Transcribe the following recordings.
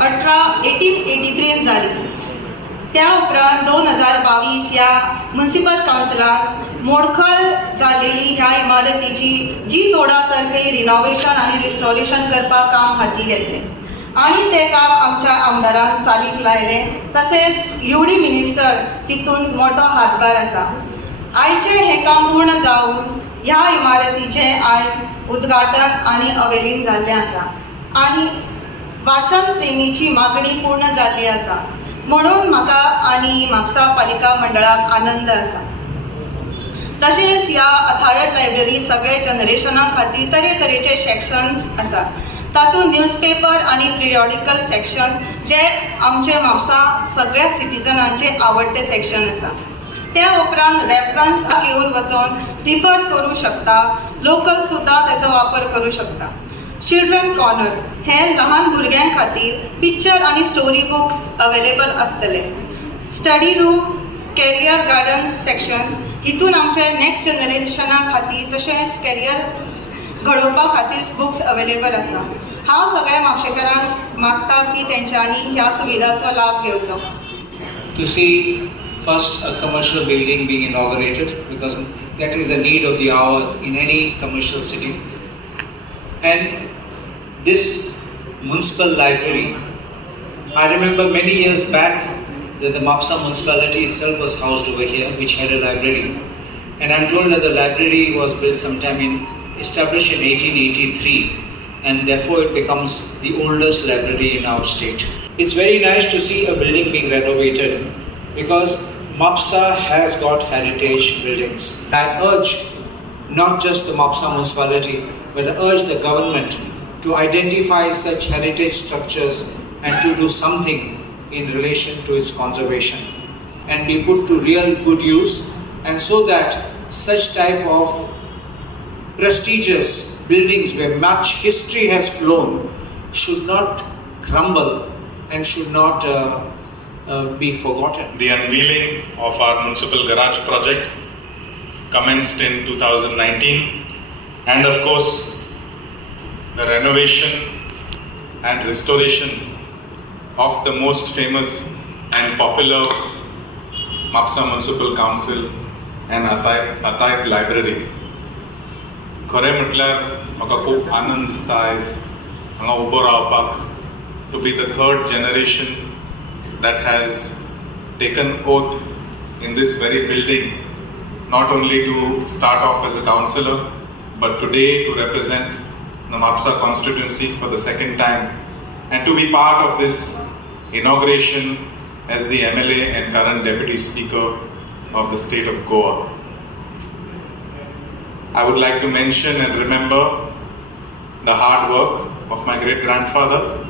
1883 जाली. त्या उपरांत 2022 ह्या म्युनिसिपल कावन्सिलान मोडखळ जाल्लेली ह्या इमारतीची GSUDA तर्फे रिनोवेशन आनी रिस्टोरेशन करपाक काम हाती घेतलें आनी तें काम आमच्या आमदारान चालीक लायलें. तशेंच UD मिनिस्टर तितून मोठो हातभार आसा. आयचें हें काम पूर्ण जावन ह्या इमारतीचें आयज उद्घाटन आनी अवेलीन जाल्लें आसा आनी वाचन प्रेमीची मागणी पूर्ण जाल्ली आसा. म्हणून म्हाका आनी म्हापसा पालिका मंडळाक आनंद आसा. तशेंच ह्या अथायट लायब्ररी सगळे जनरेशना खातीर तरेतरेचे सेक्शन्स आसा. तातूंत न्यूजपेपर आनी पिरियॉडिकल सेक्शन जे आमचे म्हापसा सगळ्या सिटिजनांचे आवडटे सेक्शन आसा. त्या उपरांत रेफरन्स घेवन वचून रिफर करूं शकता. लोकल सुद्दां तेचो वापर करूं शकता. चिल्ड्रन कॉर्नर हे लहान भुरग्यां खातीर पिक्चर आनी स्टोरी बुक्स अवेलेबल आसतले. Study room, career guidance sections हितून आमचे नेक्स्ट जनरेशना खातीर तशेंच कॅरियर घडोवपा खातीर बुक्स अवेलेबल आसा. हांव सगळ्या म्हापशेकारांक मागता की तेंच्यांनी ह्या सुविधाचो लाभ घेवचो. To see first a commercial building being inaugurated, because that is the need of the hour in any commercial city. And this municipal library, I remember many years back that the Mapusa municipality itself was housed over here, which had a library. And I'm told that the library was built sometime established in 1883, and therefore it becomes the oldest library in our state. It's very nice to see a building being renovated, because Mapusa has got heritage buildings. I urge not just the Mapusa municipality, but I urge the government to identify such heritage structures and to do something in relation to its conservation and be put to real good use, and so that such type of prestigious buildings where much history has flown should not crumble and should not be forgotten. The unveiling of our municipal garage project commenced in 2019, and of course the renovation and restoration of the most famous and popular Mapusa Municipal Council and Atayat Library. खरें म्हटल्यार म्हाका खूब आनंद दिसता आयज हांगा उबो रावपाक, to be the third generation that has taken oath in this very building, not only to start off as a councillor, but today to represent the Mapusa constituency for the second time, and to be part of this inauguration as the MLA and current Deputy Speaker of the state of Goa. I would like to mention and remember the hard work of my great-grandfather,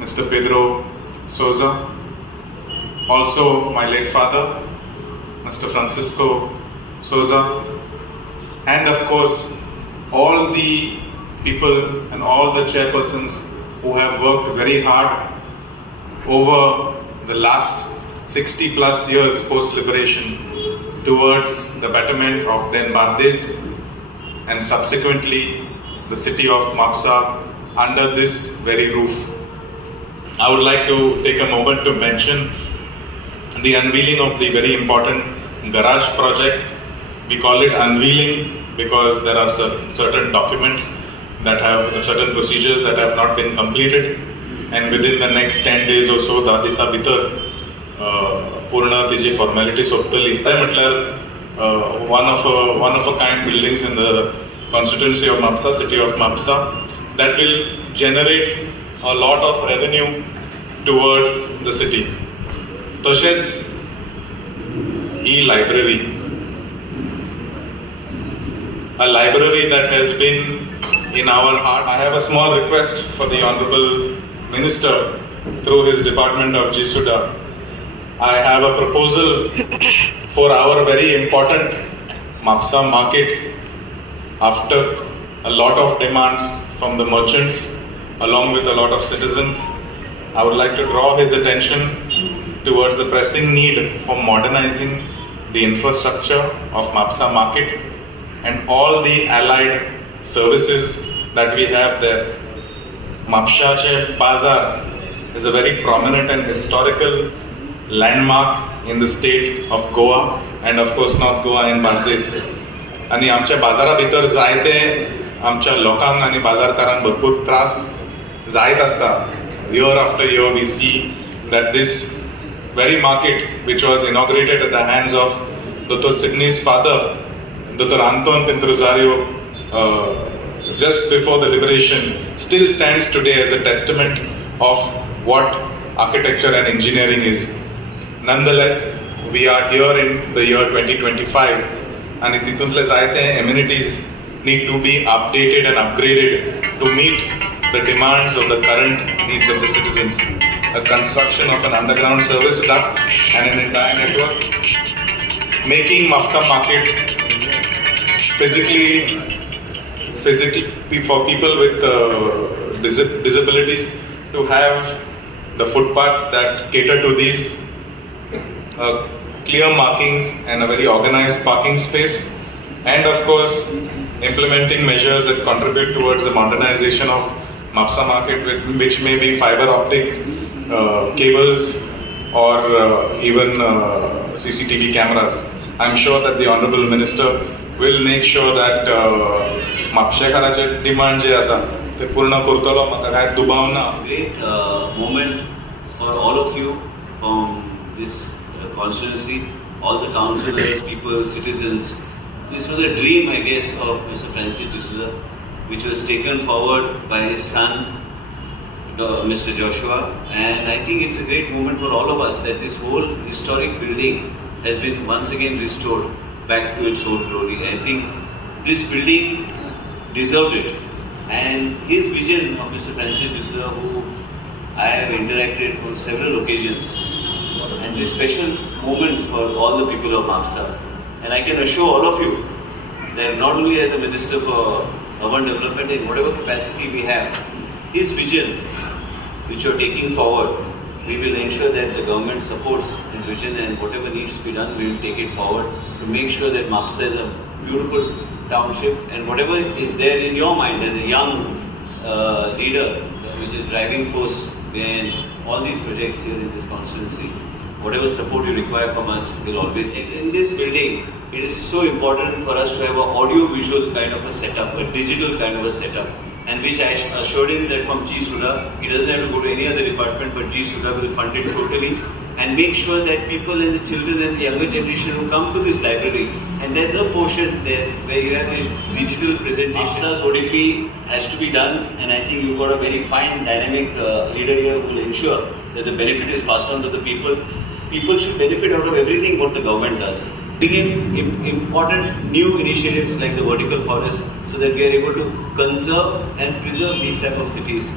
Mr. Pedro Souza, also my late father, Mr. Francisco Souza, and of course all the people and all the chairpersons who have worked very hard over the last 60 plus years post-liberation towards the betterment of then Bardes and subsequently the city of Mapusa under this very roof. I would like to take a moment to mention the unveiling of the very important garage project. We call it unveiling because there are certain documents that have certain procedures that have not been completed, and within the next 10 days or so धा दिसा भितर पूर्ण तिची formality सोंपतली. ते म्हटल्यार one of a kind buildings in the constituency of Mapusa, city of Mapusa, that will generate a lot of revenue towards the city. तशेंच ही library, a library that has been in our heart. I have a small request for the Honorable Minister through his Department of GSUDA. I have a proposal for our very important Mapusa market. After a lot of demands from the merchants along with a lot of citizens, I would like to draw his attention towards the pressing need for modernizing the infrastructure of Mapusa market and all the allied services that we have there. Mapusaचे बाजार is a very prominent and historical landmark in the state of Goa and of course North Goa in Bangladesh. आणि आमच्या बाजारा भितर जायते आमच्या लोकांक आणि बाजारकारांक भरपूर त्रास जायत असता. Year after year we see that this very market which was inaugurated at the hands of Dr. Sidney's father, Dr. Anton Pintrosario, just before the liberation, still stands today as a testament of what architecture and engineering is. Nonetheless, we are here in the year 2025 and तितूंतले जायते amenities need to be updated and upgraded to meet the demands of the current needs of the citizens. The construction of an underground service duct and an entire network, making Mapusa market physically for people with disabilities to have the footpaths that cater to these clear markings and a very organized parking space, and of course implementing measures that contribute towards the modernization of Mapusa market, which may be fiber optic cables or even CCTV cameras. I'm sure that the Honorable Minister will make sure that म्हापशेकाराचे demand जे आसा ते पूर्ण करतलो. म्हाका काय दुबाव ना. Great moment for all of you from this constituency, all the councillors, people, citizens. This was a dream, I guess, of Mr. Francis D'Souza, which was taken forward by his son, Mr. Joshua, and I think it's a great moment for all of us that this whole historic building has been once again restored back to its old glory. I think this building deserved it, and his vision of Mr. Francis D'Souza, who I have interacted on several occasions, and this special moment for all the people of Mapusa. And I can assure all of you that not only as a Minister for Urban Development, in whatever capacity we have, his vision which you are taking forward, we will ensure that the government supports his vision, and whatever needs to be done, we will take it forward to make sure that Mapusa is a beautiful township, and whatever is there in your mind as a young leader, which is driving force behind all these projects here in this constituency, whatever support you require from us, we'll always take. In this building, it is so important for us to have an audio-visual kind of a setup, a digital kind of a setup, and which I assured him that from GSUDA, he doesn't have to go to any other department, but GSUDA will fund it totally and make sure that people and the children and the younger generation who come to this library, and there's a portion there where you have the digital presentation. Mapusa's ODP has to be done, and I think you've got a very fine, dynamic leader here who will ensure that the benefit is passed on to the people. People should benefit out of everything what the government does. Bring in important new initiatives like the vertical forest so that we are able to conserve and preserve these type of cities.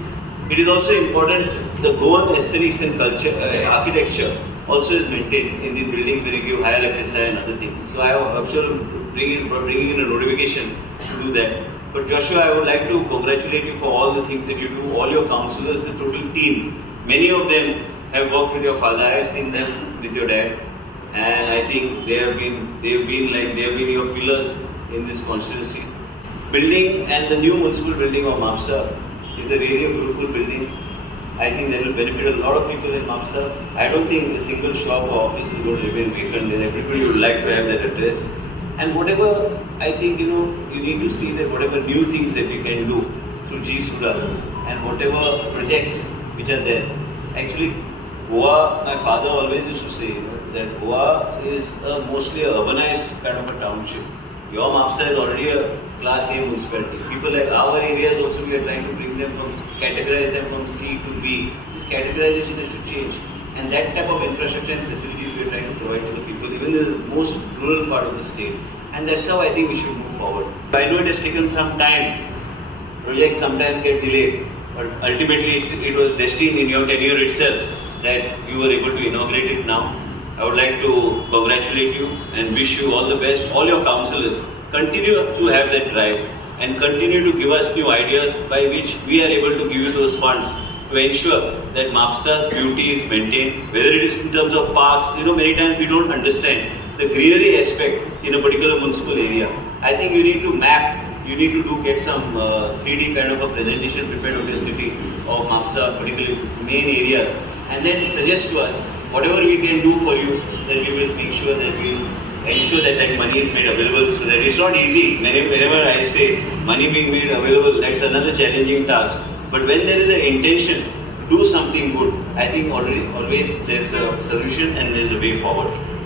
It is also important the Goan aesthetics and culture, architecture also is maintained in these buildings when you give higher FSI and other things. So I am sure bringing in a notification to do that. But Joshua, I would like to congratulate you for all the things that you do, all your councillors, the total team. Many of them have worked with your father. I have seen them with your dad. And I think they have been your pillars in this constituency. Building and the new municipal building of Mapusa is a really beautiful building. I think that will benefit a lot of people in Mapusa. I don't think a single shop or office is going to remain vacant, and everybody would like to have that address. And whatever, I think, you need to see that whatever new things that we can do through GSUDA and whatever projects which are there. Actually, Goa, my father always used to say, that Goa is mostly a urbanized kind of a township. Your Mapusa is already a Class A municipality. People like our areas also, we are trying to bring them categorize them from C to B. This categorization should change. And that type of infrastructure and facilities we are trying to provide to the people, even in the most rural part of the state. And that's how I think we should move forward. I know it has taken some time. Projects sometimes get delayed. But ultimately it was destined in your tenure itself that you were able to inaugurate it now. I would like to congratulate you and wish you all the best. All your councillors, continue to have that drive and continue to give us new ideas by which we are able to give you those funds to ensure that Mapusa's beauty is maintained, whether it is in terms of parks. Many times we don't understand the greenery aspect in a particular municipal area. I think you need to map you need to get some 3D kind of a presentation prepared of your city, of Mapusa, particularly main areas, and then suggest to us whatever we can do for you, then we will make sure that we ensure that that money is made available, so that it's not easy. Whenever I say money being made available, that's another challenging task. But when there is an intention to do something good, I think always there's a solution and there's a way forward.